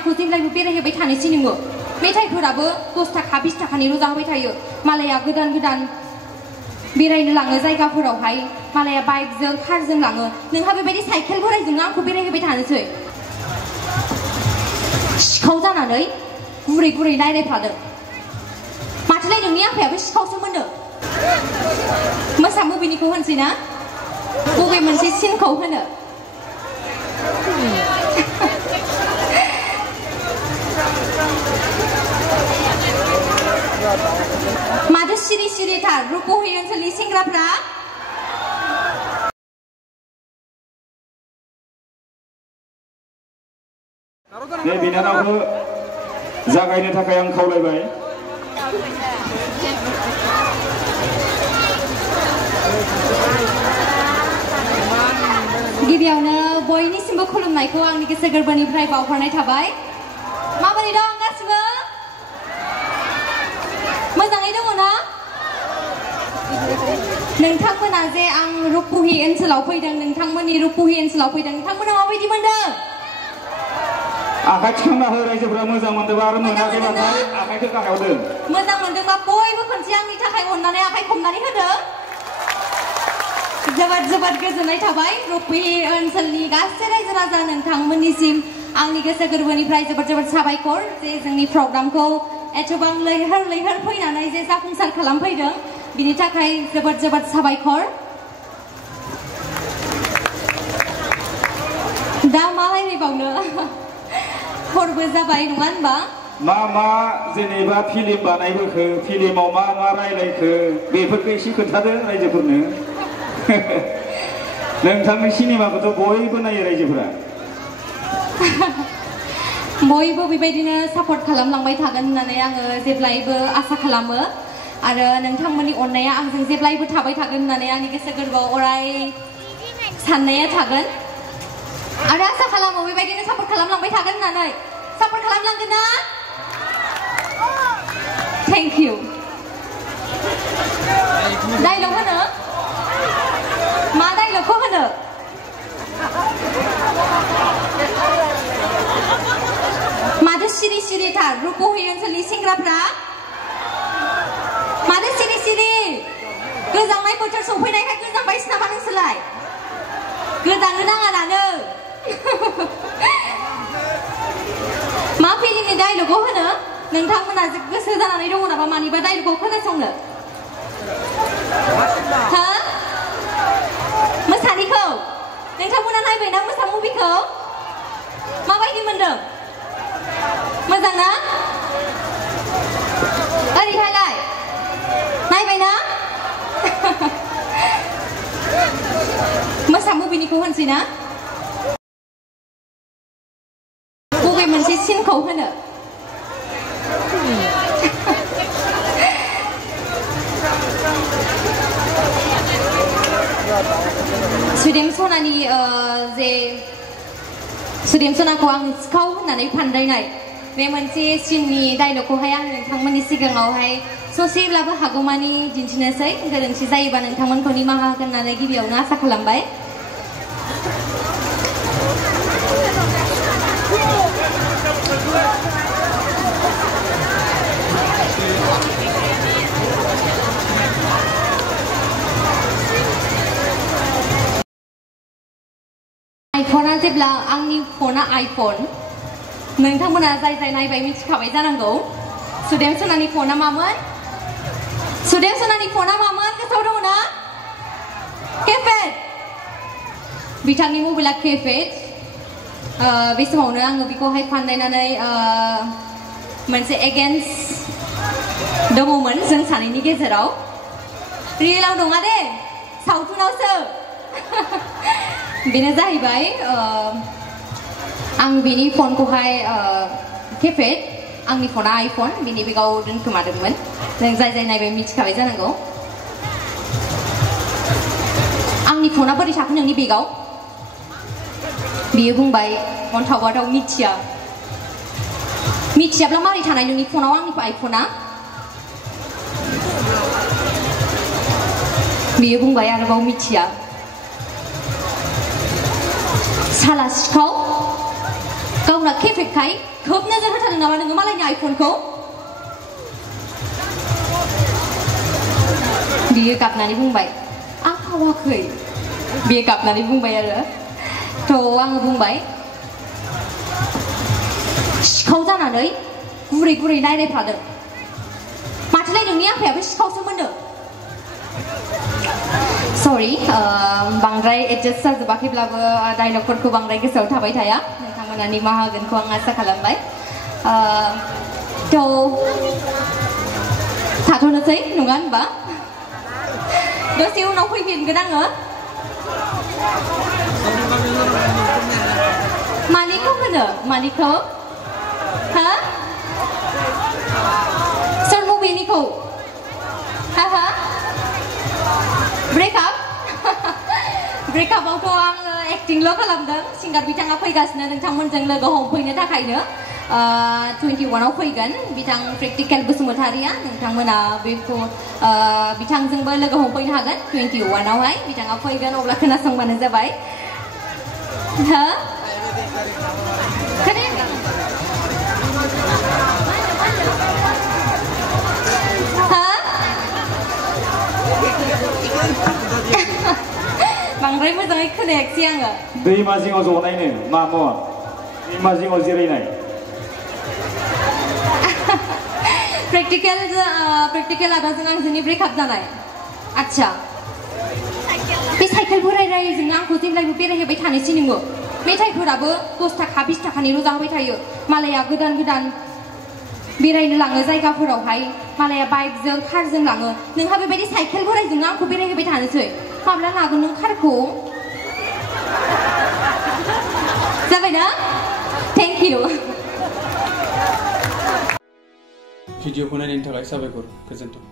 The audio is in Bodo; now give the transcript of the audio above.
आंखौ जेब्लायबो बेरायहोबाय थानोसै नोङो मेथाइफोराबो 10 थाखा 20 थाखानिल' जाहोबाय थायो मालाया गोदान गोदान बेरायनो लाङो जायगाफोरावहाय मालाया बाइकजों कारजों लाङो नोंहा बेबायदि साइकेल बोरायजोंनो आंखौ बेरायहोबाय थानोसै सिखाव जानानै गुरै गुरै नायलायफ्लादों माथोलाय नोंनि आफायाबो सिखावसो मोनो मोसा मुभिनिखौ होनसै ना बबे मोनसे सिनखौ होनो माथो सिरि सिरिथार रुपहि ओनसोलनि सेंग्राफ्रा बे बिनानावखौ जागायनो थाखाय आं खावलायबाय गिबियावनो बयनिसिमबो खुलुमनायखौ आंनि गोसो गोरबोनिफ्राय बावहरनाय थाबाय माबोरै दं गासिबो मोजाङै दङ ना नोंथांमोना जे आं रुपहि ओनसोलाव फैदों नोंथांमोननि रुपहि ओनसोलाव फैदों नोंथांमोना माबायदि मोनदों आखाइ थिखांना हो रायजोफोरा मोजां मोनदोंबा आरो मोनाखैबाथाय आखाइखौ गाहायाव दोन मोजां मोनदोंबा बयबो खनसे आंनि थाखाय अननानै आखाइ खबनानै होदो जोबोद जोबोद गोजोननाय थाबाय रुपहि ओनसोलनि गासै रायजो राजा नोंथांमोननिसिम आंनि गोसो गोरबोनिफ्राय जोबोद जोबोद साबायखर जे जोंनि प्रग्रामखौ एथबां लैहोर लैहोर फैनानै जे जाफुंसार खालामफैदों बिनि थाखाय जोबोद जोबोद साबायखर दा मा रायलायबावनो हरबो जाबाय नङा होनबा मा जेनेबा फिल्म बानायबोखो फिल्माव मा रायलायखो बेफोरखौ एसे खोन्थादो रायजोफोरनो नोंथांनि सिनेमाखौथ' बयबो नायो रायजोफोरा बयबो बेबायदिनो सापर्ट खालामलांबाय थागोन होननानै आङो जेब्लायबो आसा खालामो आरो नोंथांमोननि अननाया आंजों जेब्लायबो थाबाय थागोन होननानै आंनि गोसो गोरबोआव अराय साननाया थागोन आरो आसा खालामो बेबायदिनो सापर्ट खालामलांबाय थागोन होननानै सापर्ट खालामलांगोन ना थेंक इउ डायलग होनो मा डायलगखौ होनो माथो सिरि सिरिथार रुपहि ओनसोलनि सेंग्राफ्रा माथो सिरि सिरि गोजांनाय बोथोर सफैनायखाय गोजांबायसो नामा नोंसोरलाय गोजांनो नाङा दानो मा फिल्मनि डायलगखौ होनो नोंथांमोना गोसो जानानै दङ नामा मानिबा डायलगखौ खोनासंनो हो मोसानिखौ नोंथांमोना नायबायना मोसा मुभिखौ माबायदि मोनदों मोजां ना ओरैहायलाय नायबायना मोसा मुभिनिखौ होनसै ना बबे मोनसे सिनखौ होनो सुदेम सनानि जे सुदेम सनाखौ आं सिखाव होननानै फानदायनाय बे मोनसे सिननि डायलगखौहाय आं नोंथांमोननि सिगाङावहाय ससेब्लाबो हागौमानि दिन्थिनोसै गोरोन्थि जायोबा नोंथांमोनखौ निमाहा होगोन होननानै गिबियावनो आसा खालामबाय आइफना जेब्ला आंनि फना आइफन नोंथांमोना जाय जाय नायबाय मिथिखाबाय जानांगौ सुदेम सनानि फना मामोन सुदेम सनानि फना मामोन गोसोआव दङ ना केपेट बिथांनि मबाइला केपेट बे समावनो आङो बेखौहाय फानदायनानै मोनसे एगेन्स्ट दङमोन जों सानैनि गेजेराव रियेलाव नङा दे सावथुनावसो बेनो जाहैबाय आं बिनि फनखौहाय केपेट आंनि फना आइफन बिनि बेगाव दोनखोमादोंमोन जों जाय जाय नायबाय मिथिखाबाय जानांगौ आंनि फना बोरै थाखो नोंनि बेगाव बियो बुंबाय अन्थावाथाव मिथियाब्ला मारै थानाय नोंनि फनाव आंनि आइफना बियो बुंबाय आरोबाव मिथिया साला सिखाव गावना खेफेखाय खोब नोजोर होथारदों नामा नोङो मालायनि आइफनखौ बियो गाबनानै बुंबाय आं खावाखै बियो गाबनानै बुंबाय आरो थ' आङो बुंबाय सिखाव जानानै गुरै गुरै नायनायफ्रादों माथोलाय नोंनि आफायाबो सिखावसो मोनो सरि बांद्राय एडजास्ट जाजोबाखैब्लाबो डायलगफोरखौ बांद्राय गोसोआव थाबाय थाया नोंथांमोना निमाहा होगोनखौ आं आसा खालामबाय थ' थाथ'नोसै नङा होनबा दसे उनाव फैफिनगोन आङो मानिखौ होनो मानिखौ हा सोर बबेनिखौ हा हा ब्रेकआप ब्रेकआपआवथ' आङो एक्टिंल' खालामदों सिंगार बिथाङा फैगासिनो नोंथांमोनजों लोगो हमफैनो थाखायनो 21आव फैगोन बिथां प्रेक्टिकेल बसुमतारिया नोंथांमोना बेखौ बिथांजोंबो लोगो हमफैनो हागोन 21आवहाय बिथाङा फैगोन अब्ला खोनासंबानो जाबाय हा बांद्राय मोजाङै खोनायाखिसै आङो दैमा जिङाव जनायनो मामोन दैमा जिङाव जिरायनाय प्रेक्टिकेल आदाजों आंजोंनि ब्रेकआप जानाय आच्छा बे साइकेल बोरायरायजोंनो आंखौ जेब्लायबो बेरायहोबाय थानोसै नोङो मेथाइफोराबो 10 थाखा 20 थाखानिल' जाहोबाय थायो मालाया गोदान गोदान बेरायनो लाङो जायगाफोरावहाय मालाया बाइकजों कारजों लाङो नोंहा बेबायदि साइकेल बोरायजोंनो आंखौ बेरायहोबाय थानोसै माब्ला लागोन नों कारखौ जाबायना थेंक इउ भिडिअखौ नायनायनि थाखाय साबायखर गोजोन्थों